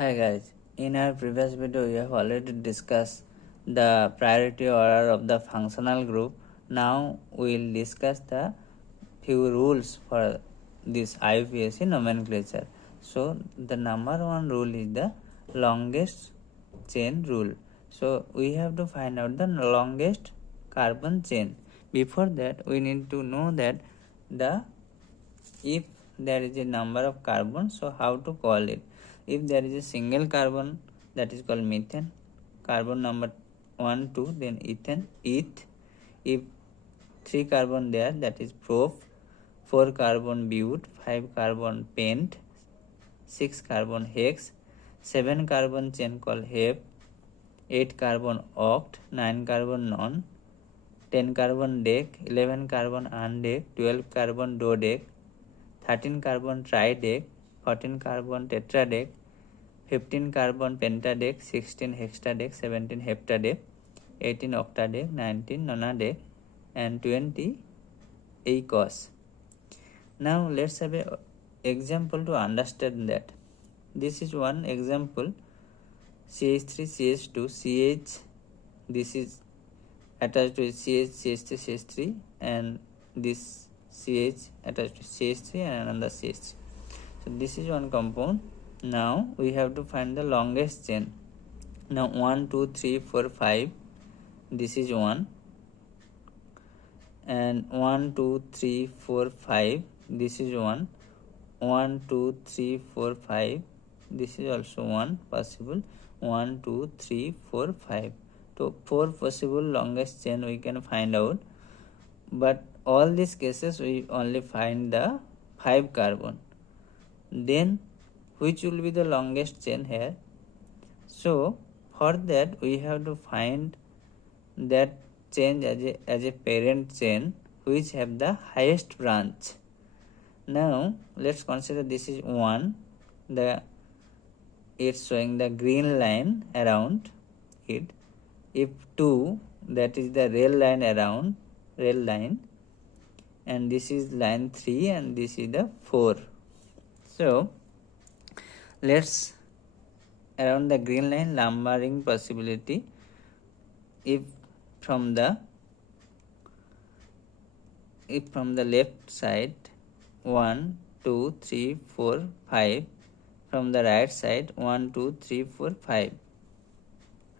Hi guys, in our previous video we have already discussed the priority order of the functional group. Now we will discuss the few rules for this IUPAC nomenclature. So the number one rule is the longest chain rule. So we have to find out the longest carbon chain. Before that we need to know that if there is a number of carbon, so how to call it. If there is a single carbon, that is called methane, carbon number 1 2, then ethane, eth. If 3 carbon there, that is prop, 4 carbon bute, 5 carbon pent, 6 carbon hex, 7 carbon chain called hep, 8 carbon oct, 9 carbon non, 10 carbon dec, 11 carbon undec, 12 carbon dodec, 13 carbon tridec, 14 carbon tetradec, 15 carbon pentadec, 16 hexadec, 17 heptadec, 18 octadec, 19 nonadec, and 20 acos. Now let's have an example to understand that. This is one example, CH3 CH2 CH, this is attached to CH CH3 CH3, and this CH attached to CH3 and another CH3. So this is one compound. Now we have to find the longest chain. Now 1 2 3 4 5, this is 1, and 1 2 3 4 5, this is 1, 1 2 3 4 5, this is also 1 possible, 1 2 3 4 5. So 4 possible longest chain we can find out, but all these cases we only find the 5 carbon. Then which will be the longest chain here? So for that we have to find that chain as a parent chain which have the highest branch. Now let's consider this is 1, it's showing the green line around it. If 2, that is the rail line around, rail line, and this is line 3 and this is the 4. So let's around the green line lumbering possibility. If from the left side 1 2 3 4 5, from the right side 1 2 3 4 5,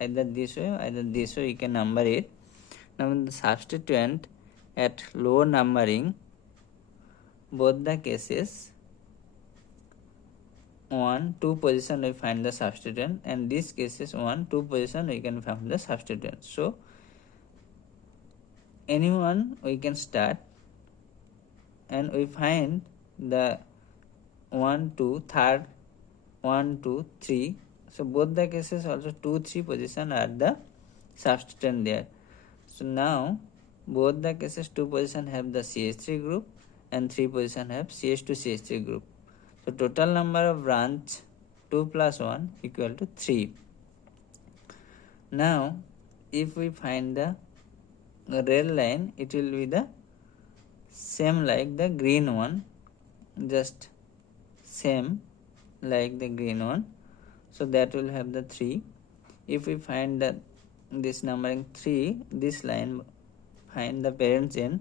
either this way you can number it. Now in the substituent at low numbering, both the cases 1 2 position we find the substituent, and these cases 1 2 position we can find the substituent. So anyone we can start, and we find the 1 2 third, 1 2 3. So both the cases also 2 3 position are the substituent there. So now both the cases 2 position have the CH3 group and 3 position have CH2 CH3 group. So total number of branch 2 plus 1 equal to 3. Now if we find the rail line, it will be the same like the green one, just same like the green one. So that will have the 3. If we find that this numbering 3, this line, find the parent chain,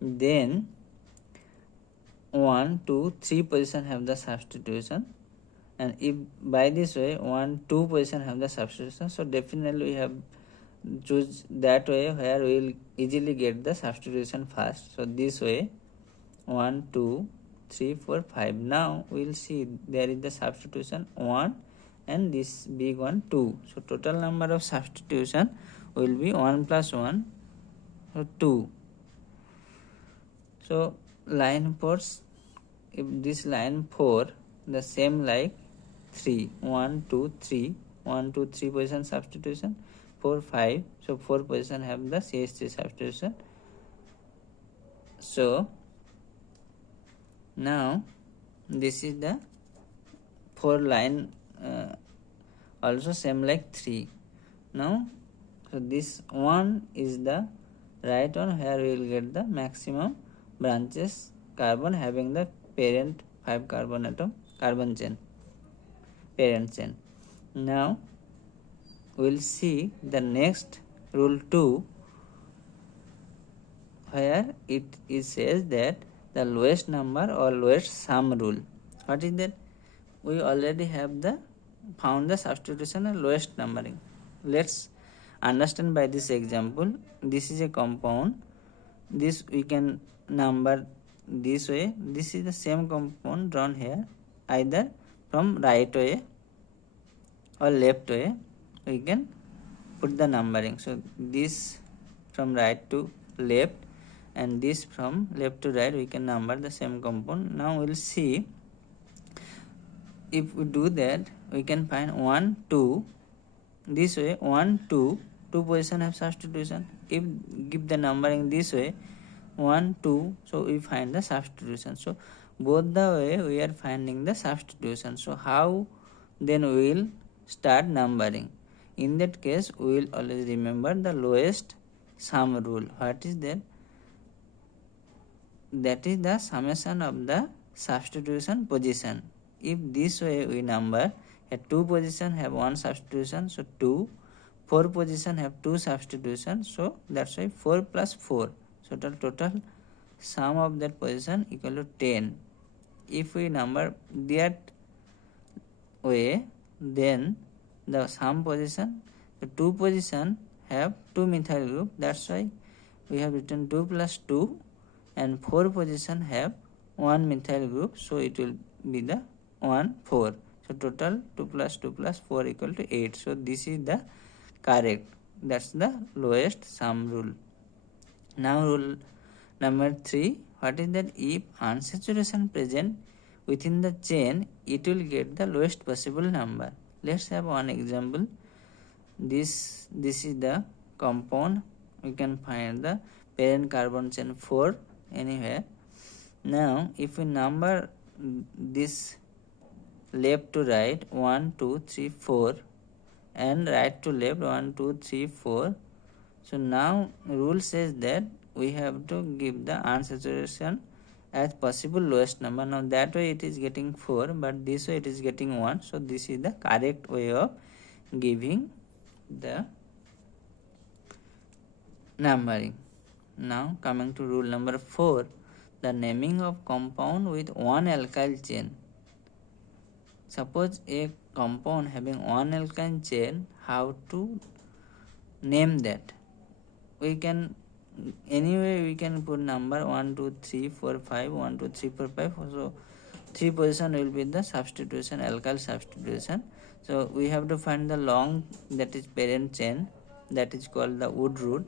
then 1 2 3 position have the substitution, and if by this way 1 2 position have the substitution, so definitely we have choose that way where we will easily get the substitution first. So this way 1 2 3 4 5. Now we will see there is the substitution 1 and this big one 2. So total number of substitution will be 1 plus 1, so 2. So line 4, if this line 4 the same like 3, 1 2 3, 1 2 3 position substitution, 4 5, so 4 position have the CH3 substitution. So now this is the 4 line, also same like 3. Now so this one is the right one where we will get the maximum branches carbon having the parent 5 carbon atom carbon chain. parent chain. Now we will see the next rule 2, where it says that the lowest number or lowest sum rule. What is that? We already have found the substitution and lowest numbering. Let's understand by this example. This is a compound. This we can number this way. This is the same compound drawn here, either from right way or left way. We can put the numbering. So this from right to left, and this from left to right, we can number the same compound. Now we will see, if we do that, we can find 1, 2, this way 1, 2, 2 position have substitution. If give the numbering this way 1, 2, so we find the substitution. So both the way we are finding the substitution. So how then we will start numbering? In that case, we will always remember the lowest sum rule. What is that? That is the summation of the substitution position. If this way we number, at 2 position have 1 substitution, so 2, 4 position have 2 substitution, so that's why 4 plus 4. So the total sum of that position equal to 10. If we number that way, then the sum position, the 2 position have 2 methyl group, that's why we have written 2 plus 2, and 4 position have 1 methyl group, so it will be the 1, 4. So total 2 plus 2 plus 4 equal to 8. So this is the correct. That's the lowest sum rule. Now rule number 3. What is that? If unsaturation present within the chain, it will get the lowest possible number. Let's have one example. This is the compound. We can find the parent carbon chain 4 anywhere. Now if we number this left to right 1, 2, 3, 4, and right to left 1, 2, 3, 4. So now rule says that we have to give the unsaturation as possible lowest number. Now that way it is getting 4, but this way it is getting 1. So this is the correct way of giving the numbering. Now coming to rule number 4, the naming of compound with one alkyl chain. Suppose a compound having one alkyl chain, how to name that? We can anyway we can put number 1, 2, 3, 4, 5, 1, 2, 3, 4, 5. So 3 position will be the substitution, alkyl substitution. So we have to find the long, that is parent chain, that is called the wood root,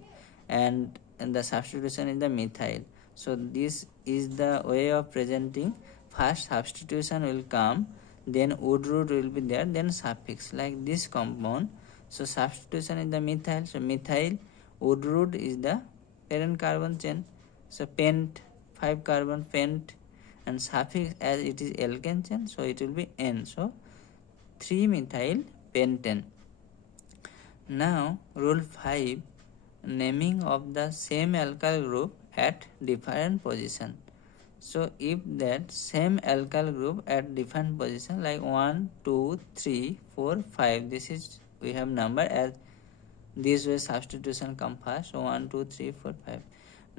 and the substitution is the methyl. So this is the way of presenting. First substitution will come, then wood root will be there, then suffix, like this compound. So substitution is the methyl, so methyl, wood root is the parent carbon chain, so pent, 5 carbon pent, and suffix as it is alkane chain, so it will be N, so 3-methyl pentane. Now rule 5, naming of the same alkyl group at different position. So if that same alkyl group at different position, like 1, 2, 3, 4, 5, this is we have number as this way substitution come first. So 1, 2, 3, 4, 5.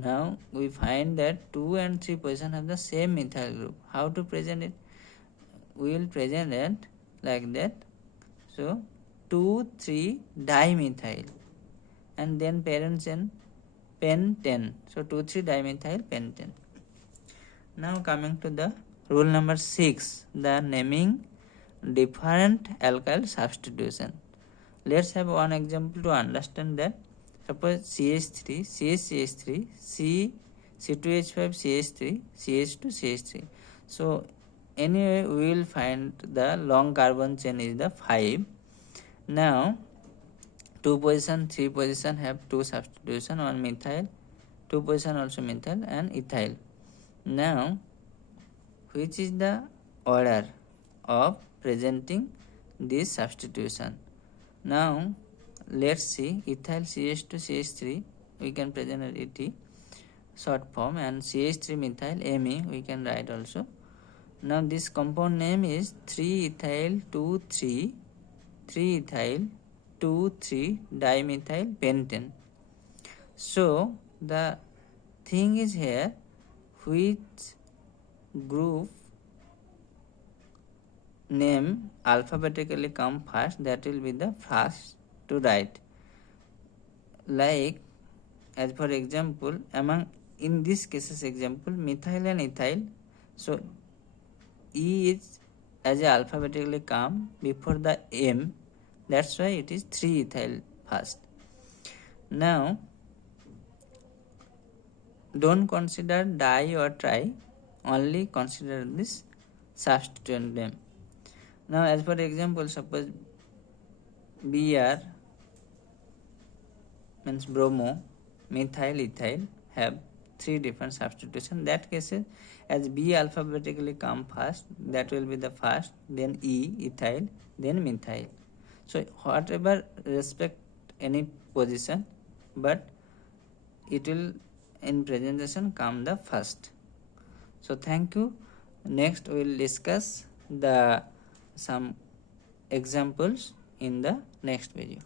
Now we find that 2 and 3 position have the same methyl group. How to present it? We will present it like that. So 2, 3 dimethyl, and then parent chain pentane. So 2, 3 dimethyl pentane. Now coming to the rule number 6, the naming different alkyl substitution. Let's have one example to understand that. Suppose CH3, CH3, C2H5, CH3, CH2, CH3. So anyway we will find the long carbon chain is the 5. Now 2 position, 3 position have 2 substitution, 1 methyl, 2 position also methyl, and ethyl. Now which is the order of presenting this substitution? Now let's see, ethyl CH2 CH3 we can present as ET short form, and CH3 methyl ME we can write also. Now this compound name is 3-ethyl 3-ethyl 2,3-dimethyl pentane. So the thing is here, which group name alphabetically come first, that will be the first to write. Like as for example, among in this cases example methyl and ethyl, so E is as a alphabetically come before the M, that's why it is 3-ethyl first. Now don't consider di or tri, only consider this substituent name. Now as for example, suppose Br means bromo, methyl, ethyl have 3 different substitution. That cases as B alphabetically come first, that will be the first, then E ethyl, then methyl. So whatever respect any position, but it will in presentation come the first. So thank you. Next we will discuss the some examples in the next video.